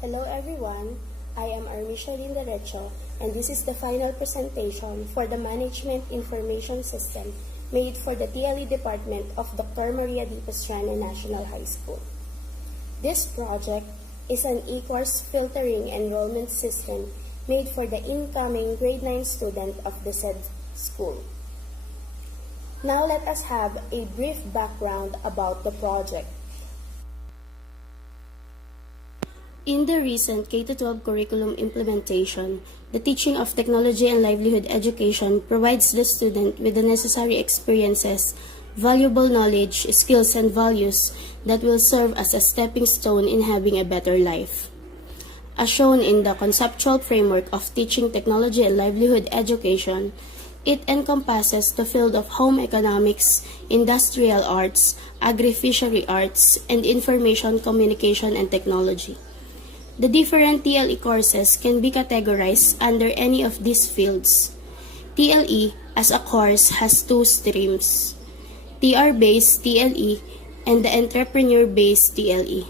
Hello everyone, I am Armisha Linderecho and this is the final presentation for the Management Information System made for the TLE Department of Dr. Maria D. Pastrana National High School. This project is an e-course filtering enrollment system made for the incoming grade 9 student of the said school. Now let us have a brief background about the project. In the recent K-12 curriculum implementation, the teaching of technology and livelihood education provides the student with the necessary experiences, valuable knowledge, skills, and values that will serve as a stepping stone in having a better life. As shown in the conceptual framework of teaching technology and livelihood education, it encompasses the field of home economics, industrial arts, agri-fishery arts, and information communication and technology. The different TLE courses can be categorized under any of these fields. TLE as a course has two streams, TR-based TLE and the entrepreneur-based TLE,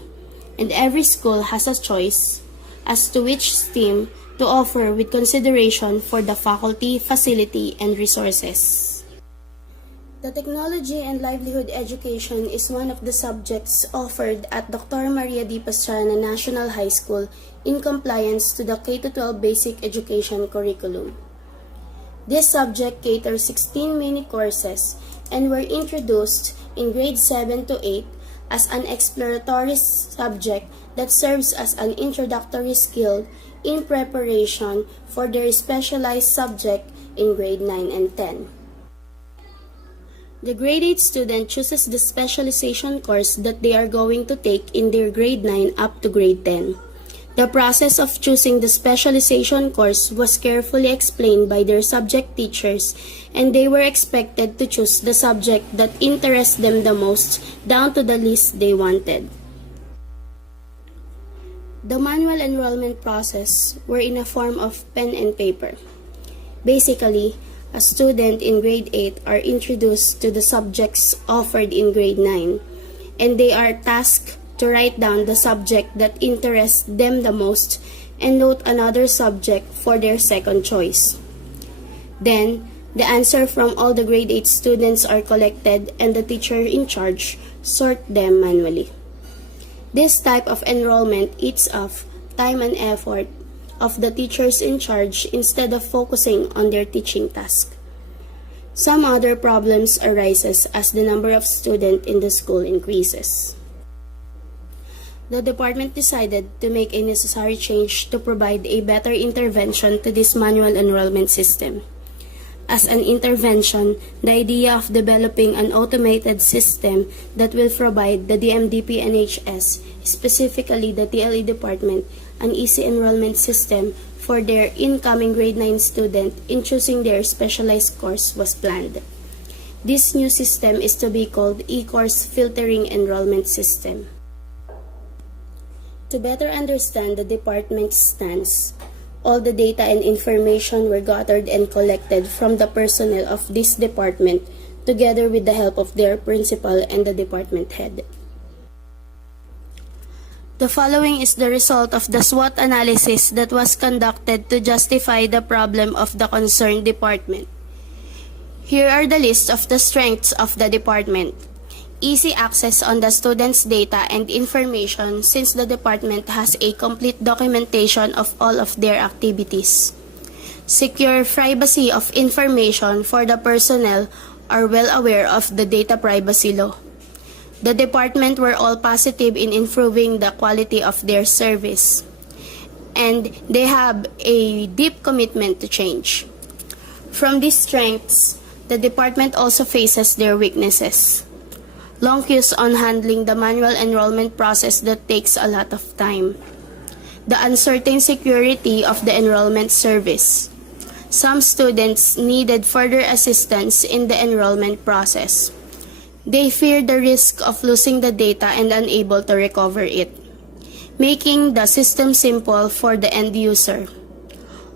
and every school has a choice as to which stream to offer with consideration for the faculty, facility, and resources. The technology and livelihood education is one of the subjects offered at Dr. Maria D. Pastrana National High School in compliance to the K-12 basic education curriculum. This subject caters 16 mini courses and were introduced in grades 7 to 8 as an exploratory subject that serves as an introductory skill in preparation for their specialized subject in grade 9 and 10. The grade 8 student chooses the specialization course that they are going to take in their grade 9 up to grade 10. The process of choosing the specialization course was carefully explained by their subject teachers, and they were expected to choose the subject that interests them the most down to the list they wanted. The manual enrollment process were in a form of pen and paper. Basically, a student in grade 8 are introduced to the subjects offered in grade 9, and they are tasked to write down the subject that interests them the most and note another subject for their second choice. Then, the answer from all the grade 8 students are collected and the teacher in charge sort them manually. This type of enrollment eats up time and effort of the teachers in charge instead of focusing on their teaching task. Some other problems arises as the number of students in the school increases. The department decided to make a necessary change to provide a better intervention to this manual enrollment system. As an intervention, the idea of developing an automated system that will provide the DMDP NHS, specifically the TLE department, an easy enrollment system for their incoming grade 9 student in choosing their specialized course was planned. This new system is to be called e-course filtering enrollment system. To better understand the department's stance, all the data and information were gathered and collected from the personnel of this department together with the help of their principal and the department head. The following is the result of the SWOT analysis that was conducted to justify the problem of the concerned department. Here are the lists of the strengths of the department. Easy access on the students' data and information since the department has a complete documentation of all of their activities. Secure privacy of information for the personnel are well aware of the data privacy law. The department were all positive in improving the quality of their service, and they have a deep commitment to change. From these strengths, the department also faces their weaknesses. Long queues on handling the manual enrollment process that takes a lot of time. The uncertain security of the enrollment service. Some students needed further assistance in the enrollment process. They fear the risk of losing the data and unable to recover it, making the system simple for the end user.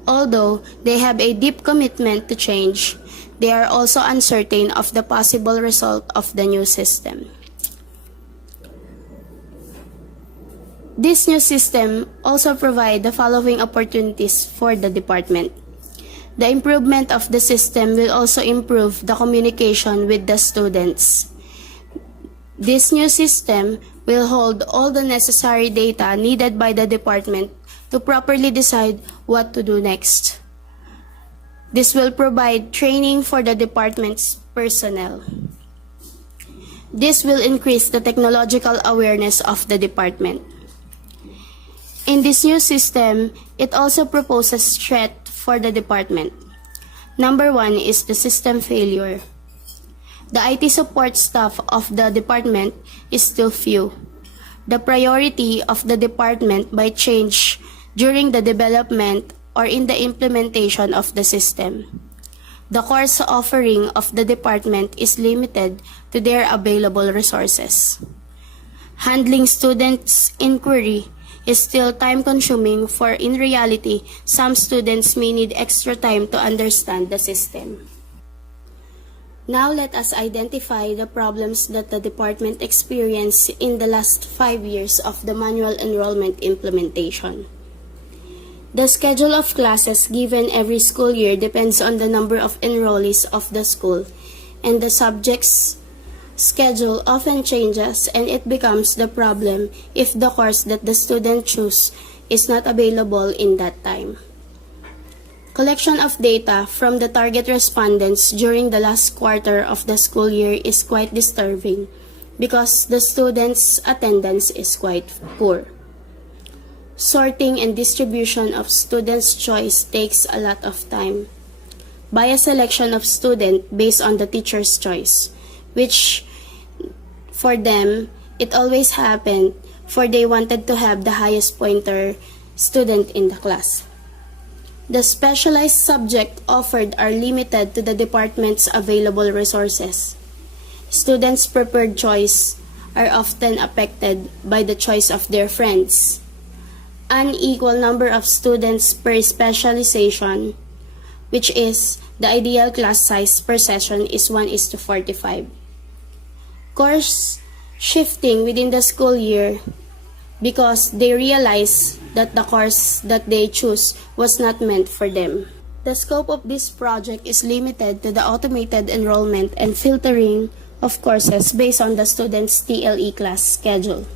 Although they have a deep commitment to change, they are also uncertain of the possible result of the new system. This new system also provides the following opportunities for the department. The improvement of the system will also improve the communication with the students. This new system will hold all the necessary data needed by the department to properly decide what to do next. This will provide training for the department's personnel. This will increase the technological awareness of the department. In this new system, it also proposes threat for the department. Number 1 is the system failure. The IT support staff of the department is still few. The priority of the department might change during the development or in the implementation of the system. The course offering of the department is limited to their available resources. Handling students' inquiry is still time-consuming, for in reality, some students may need extra time to understand the system. Now let us identify the problems that the department experienced in the last 5 years of the manual enrollment implementation. The schedule of classes given every school year depends on the number of enrollees of the school, and the subject's schedule often changes, and it becomes the problem if the course that the student chooses is not available in that time. Collection of data from the target respondents during the last quarter of the school year is quite disturbing because the students' attendance is quite poor. Sorting and distribution of students' choice takes a lot of time. Bias selection of student based on the teacher's choice, which for them, it always happened for they wanted to have the highest pointer student in the class. The specialized subject offered are limited to the department's available resources. Students' preferred choice are often affected by the choice of their friends. Unequal number of students per specialization, which is the ideal class size per session is 1:45. Course shifting within the school year because they realize that the course that they choose was not meant for them. The scope of this project is limited to the automated enrollment and filtering of courses based on the student's TLE class schedule.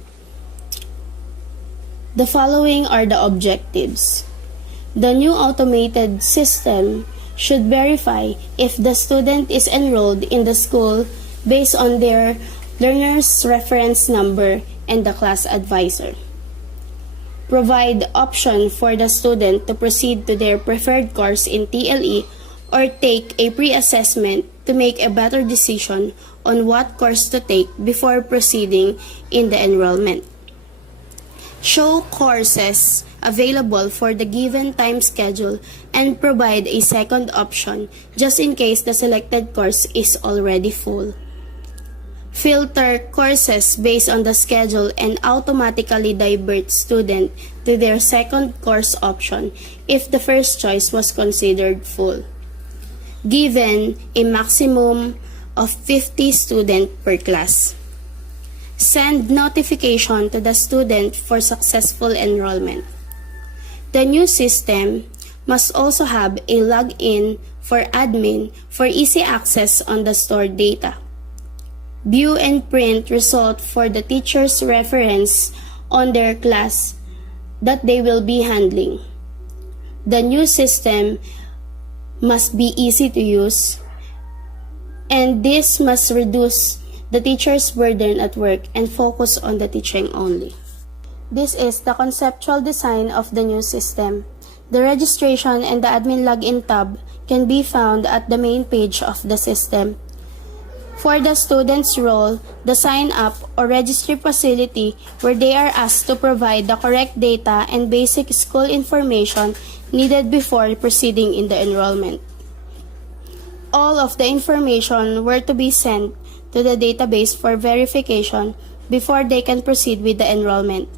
The following are the objectives. The new automated system should verify if the student is enrolled in the school based on their learner's reference number and the class advisor. Provide option for the student to proceed to their preferred course in TLE or take a pre-assessment to make a better decision on what course to take before proceeding in the enrollment. Show courses available for the given time schedule and provide a second option just in case the selected course is already full. Filter courses based on the schedule and automatically divert student to their second course option if the first choice was considered full. Given a maximum of 50 students per class. Send notification to the student for successful enrollment. The new system must also have a login for admin for easy access on the stored data. View and print result for the teacher's reference on their class that they will be handling. The new system must be easy to use, and this must reduce the teacher's burden at work and focus on the teaching only. This is the conceptual design of the new system. The registration and the admin login tab can be found at the main page of the system. For the student's role, the sign-up or registry facility where they are asked to provide the correct data and basic school information needed before proceeding in the enrollment. All of the information were to be sent to the database for verification before they can proceed with the enrollment.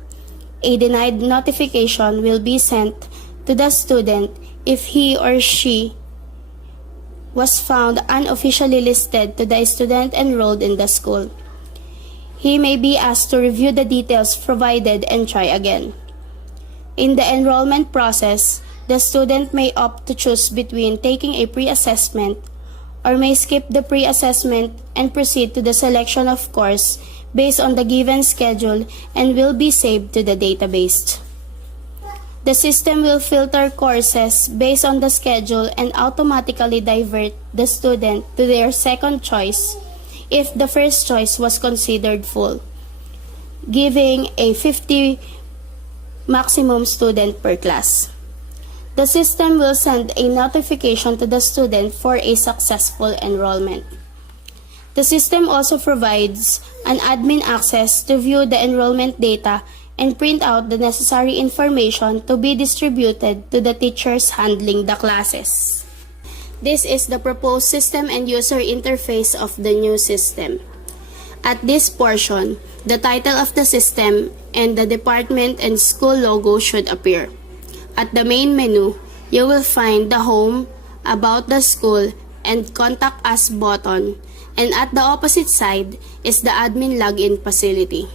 A denied notification will be sent to the student if he or she was found unofficially listed to the student enrolled in the school. he may be asked to review the details provided and try again. In the enrollment process, the student may opt to choose between taking a pre-assessment or may skip the pre-assessment and proceed to the selection of course based on the given schedule and will be saved to the database. The system will filter courses based on the schedule and automatically divert the student to their second choice if the first choice was considered full, giving a 50 maximum student per class. The system will send a notification to the student for a successful enrollment. The system also provides an admin access to view the enrollment data and print out the necessary information to be distributed to the teachers handling the classes. This is the proposed system and user interface of the new system. At this portion, the title of the system and the department and school logo should appear. At the main menu, you will find the Home, About the School, and Contact Us button, and at the opposite side is the Admin Login facility.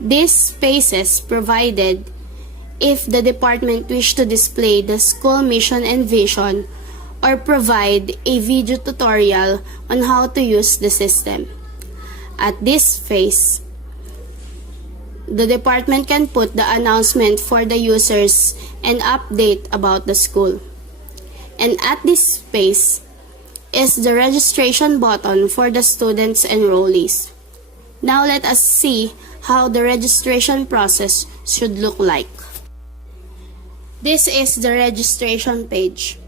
These spaces provided if the department wish to display the school mission and vision or provide a video tutorial on how to use the system. At this phase, the department can put the announcement for the users and update about the school. And at this space is the registration button for the students enrollees. Now let us see how the registration process should look like. This is the registration page.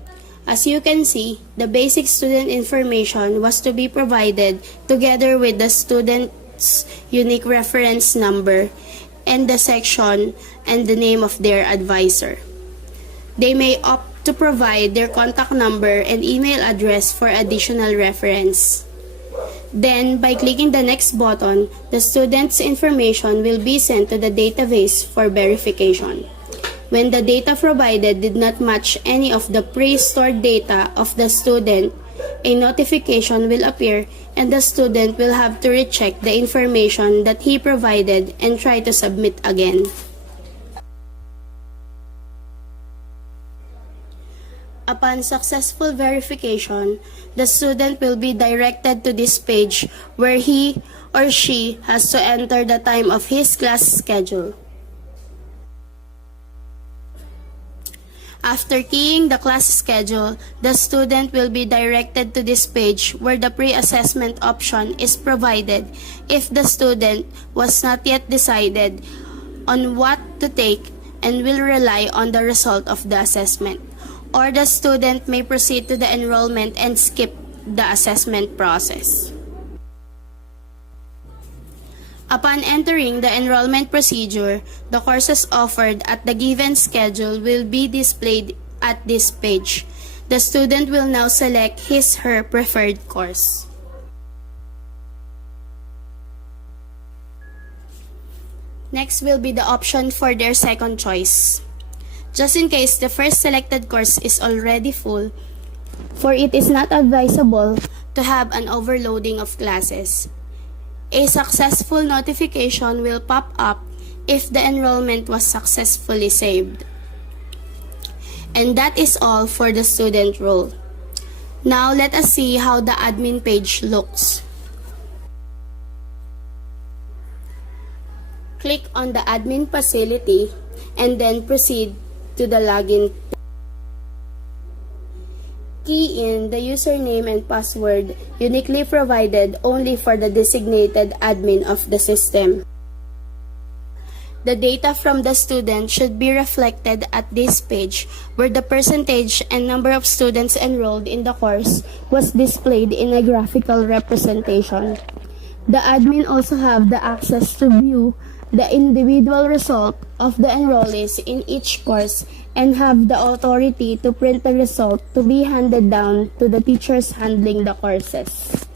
As you can see, the basic student information was to be provided together with the student's unique reference number and the section and the name of their advisor. They may opt to provide their contact number and email address for additional reference. Then, by clicking the next button, the student's information will be sent to the database for verification. When the data provided did not match any of the pre-stored data of the student, a notification will appear and the student will have to recheck the information that he provided and try to submit again. Upon successful verification, the student will be directed to this page where he or she has to enter the time of his class schedule. After keying the class schedule, the student will be directed to this page where the pre-assessment option is provided if the student was not yet decided on what to take and will rely on the result of the assessment. Or the student may proceed to the enrollment and skip the assessment process. Upon entering the enrollment procedure, the courses offered at the given schedule will be displayed at this page. The student will now select his/her preferred course. Next will be the option for their second choice. Just in case the first selected course is already full, for it is not advisable to have an overloading of classes. A successful notification will pop up if the enrollment was successfully saved. And that is all for the student role. Now let us see how the admin page looks. Click on the admin facility and then proceed to the login. Key in the username and password uniquely provided only for the designated admin of the system. The data from the student should be reflected at this page where the percentage and number of students enrolled in the course was displayed in a graphical representation. The admin also have the access to view the individual result of the enrollees in each course and have the authority to print the result to be handed down to the teachers handling the courses.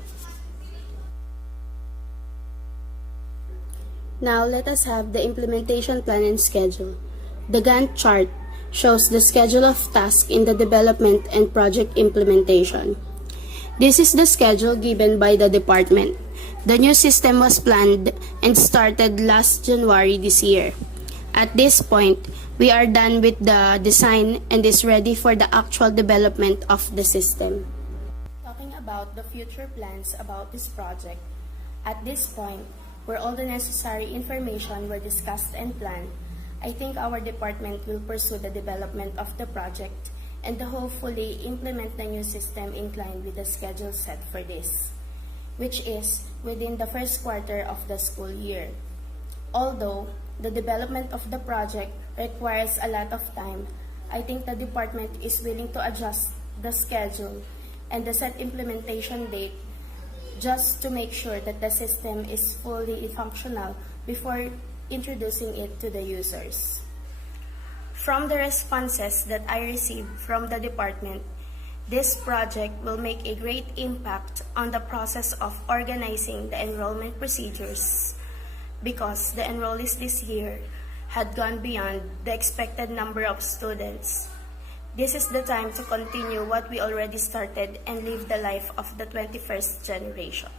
Now let us have the implementation plan and schedule. The Gantt chart shows the schedule of tasks in the development and project implementation. This is the schedule given by the department. The new system was planned and started last January this year. At this point, we are done with the design and is ready for the actual development of the system. Talking about the future plans about this project, at this point, where all the necessary information were discussed and planned, I think our department will pursue the development of the project and hopefully implement the new system in line with the schedule set for this, which is within the first quarter of the school year. Although the development of the project requires a lot of time, I think the department is willing to adjust the schedule and the set implementation date just to make sure that the system is fully functional before introducing it to the users. From the responses that I received from the department, this project will make a great impact on the process of organizing the enrollment procedures because the enrollees this year had gone beyond the expected number of students. This is the time to continue what we already started and live the life of the 21st generation.